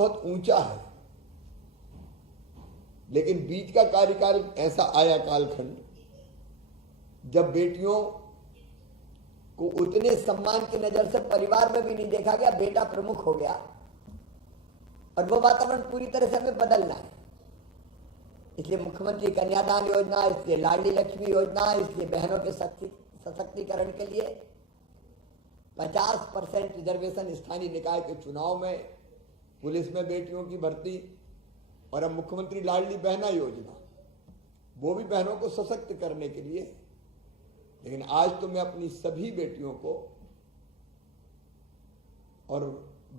बहुत ऊंचा है, लेकिन बीच का कार्यकाल ऐसा आया कालखंड जब बेटियों को उतने सम्मान की नजर से परिवार में भी नहीं देखा गया। बेटा प्रमुख हो गया और वो वातावरण पूरी तरह से हमें बदलना है। इसलिए मुख्यमंत्री कन्यादान योजना, इसलिए लाडली लक्ष्मी योजना, इसलिए बहनों के सशक्तिकरण के लिए 50% रिजर्वेशन स्थानीय निकाय के चुनाव में, पुलिस में बेटियों की भर्ती, और अब मुख्यमंत्री लाडली बहना योजना, वो भी बहनों को सशक्त करने के लिए। लेकिन आज तो मैं अपनी सभी बेटियों को और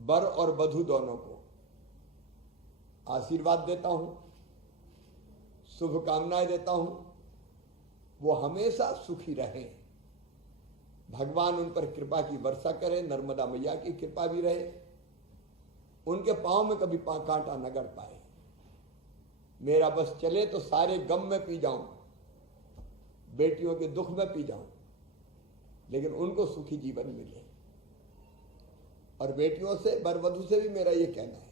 वर और वधू दोनों को आशीर्वाद देता हूं, शुभकामनाएं देता हूं। वो हमेशा सुखी रहें, भगवान उन पर कृपा की वर्षा करे, नर्मदा मैया की कृपा भी रहे, उनके पांव में कभी कांटा न गड़ पाए। मेरा बस चले तो सारे गम में पी जाऊं, बेटियों के दुख में पी जाऊं, लेकिन उनको सुखी जीवन मिले। और बेटियों से, वर वधू से भी मेरा ये कहना है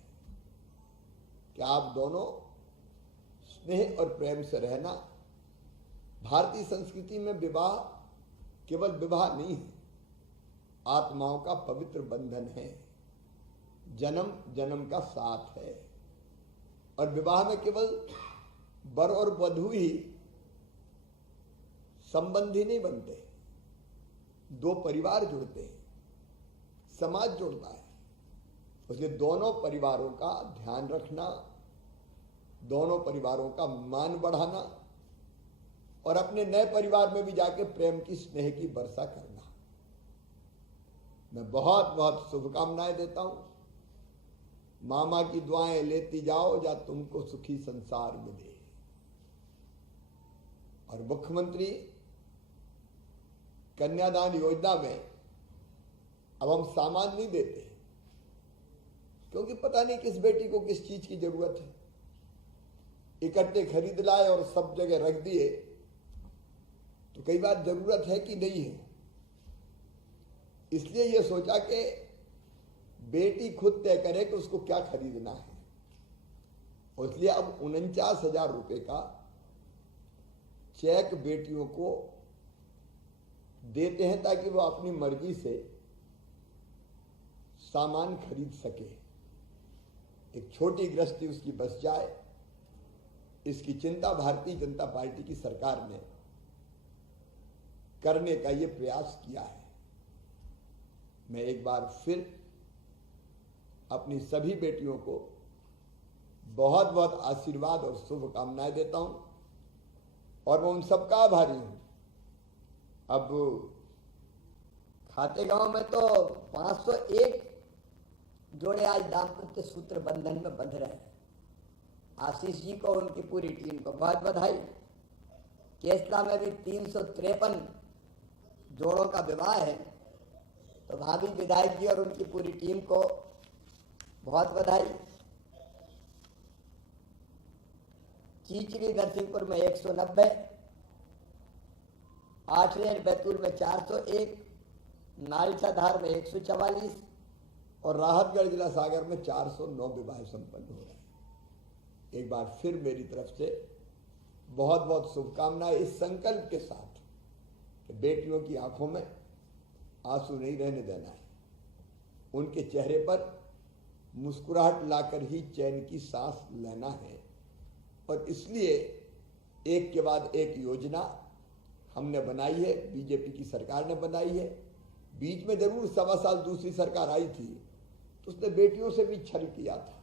कि आप दोनों स्नेह और प्रेम से रहना। भारतीय संस्कृति में विवाह केवल विवाह नहीं है, आत्माओं का पवित्र बंधन है, जन्म जन्म का साथ है। और विवाह में केवल वर और वधू ही संबंधी नहीं बनते, दो परिवार जुड़ते हैं, समाज जुड़ता है। इसलिए दोनों परिवारों का ध्यान रखना, दोनों परिवारों का मान बढ़ाना और अपने नए परिवार में भी जाके प्रेम की, स्नेह की वर्षा करना। मैं बहुत बहुत शुभकामनाएं देता हूं। मामा की दुआएं लेती जाओ, जा तुमको सुखी संसार मिले। और मुख्यमंत्री कन्यादान योजना में अब हम सामान नहीं देते, क्योंकि पता नहीं किस बेटी को किस चीज की जरूरत है। इकट्ठे खरीद लाए और सब जगह रख दिए, तो कई बार जरूरत है कि नहीं है। इसलिए यह सोचा कि बेटी खुद तय करे कि उसको क्या खरीदना है। और इसलिए अब 49,000 रुपए का चेक बेटियों को देते हैं, ताकि वो अपनी मर्जी से सामान खरीद सके, एक छोटी गृहस्थी उसकी बस जाए। इसकी चिंता भारतीय जनता पार्टी की सरकार ने करने का ये प्रयास किया है। मैं एक बार फिर अपनी सभी बेटियों को बहुत बहुत आशीर्वाद और शुभकामनाएं देता हूं, और मैं उन सबका आभारी हूं। अब खातेगांव में तो 501 जोड़े आज दाम्पत्य सूत्र बंधन में बंध रहे हैं। आशीष जी को, उनकी पूरी टीम को बहुत बधाई। केसला में भी 353 जोड़ों का विवाह है, तो भाभी विधायक जी और उनकी पूरी टीम को बहुत बधाई। चीचरी नरसिंहपुर में 190, आठनेर बैतूल में 401, नालसाधार में 144 और राहतगढ़ जिला सागर में 409 विवाह संपन्न हो रहे हैं। एक बार फिर मेरी तरफ से बहुत बहुत शुभकामनाएं, इस संकल्प के साथ कि बेटियों की आंखों में आंसू नहीं रहने देना है, उनके चेहरे पर मुस्कुराहट लाकर ही चैन की सांस लेना है। और इसलिए एक के बाद एक योजना हमने बनाई है, बीजेपी की सरकार ने बनाई है। बीच में जरूर 1.25 साल दूसरी सरकार आई थी, तो उसने बेटियों से भी छल किया था।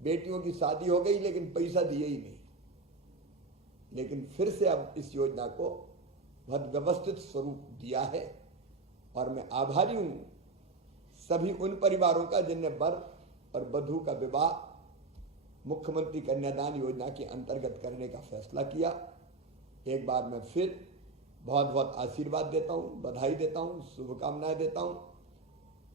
बेटियों की शादी हो गई लेकिन पैसा दिए ही नहीं। लेकिन फिर से अब इस योजना को बहुत व्यवस्थित स्वरूप दिया है, और मैं आभारी हूं सभी उन परिवारों का जिनने वर और वधू का विवाह मुख्यमंत्री कन्यादान योजना के अंतर्गत करने का फैसला किया। एक बार मैं फिर बहुत बहुत आशीर्वाद देता हूं, बधाई देता हूं, शुभकामनाएं देता हूं।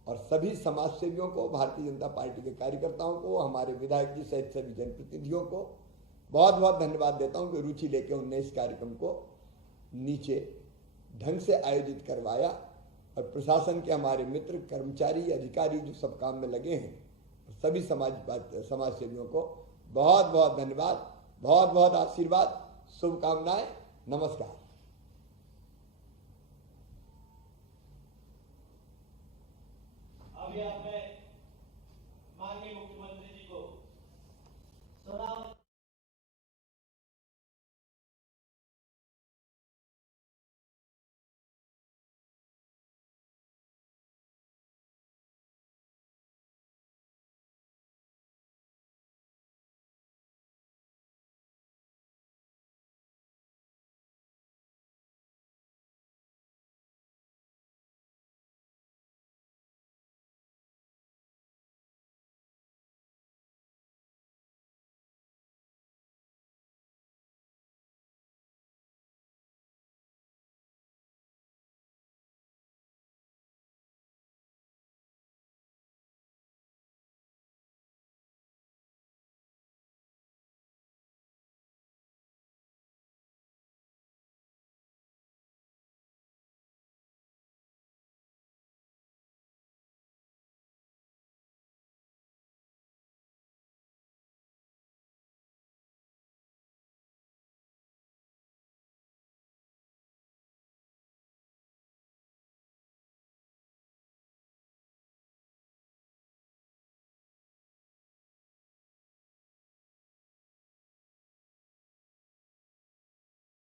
और सभी समाज सेवियों को, भारतीय जनता पार्टी के कार्यकर्ताओं को, हमारे विधायक जी सहित सभी जनप्रतिनिधियों को बहुत बहुत धन्यवाद देता हूं कि रुचि लेकर उनने इस कार्यक्रम को नीचे ढंग से आयोजित करवाया। और प्रशासन के हमारे मित्र, कर्मचारी, अधिकारी जो सब काम में लगे हैं, सभी समाज सेवियों को बहुत बहुत धन्यवाद, बहुत बहुत आशीर्वाद, शुभकामनाएं, नमस्कार।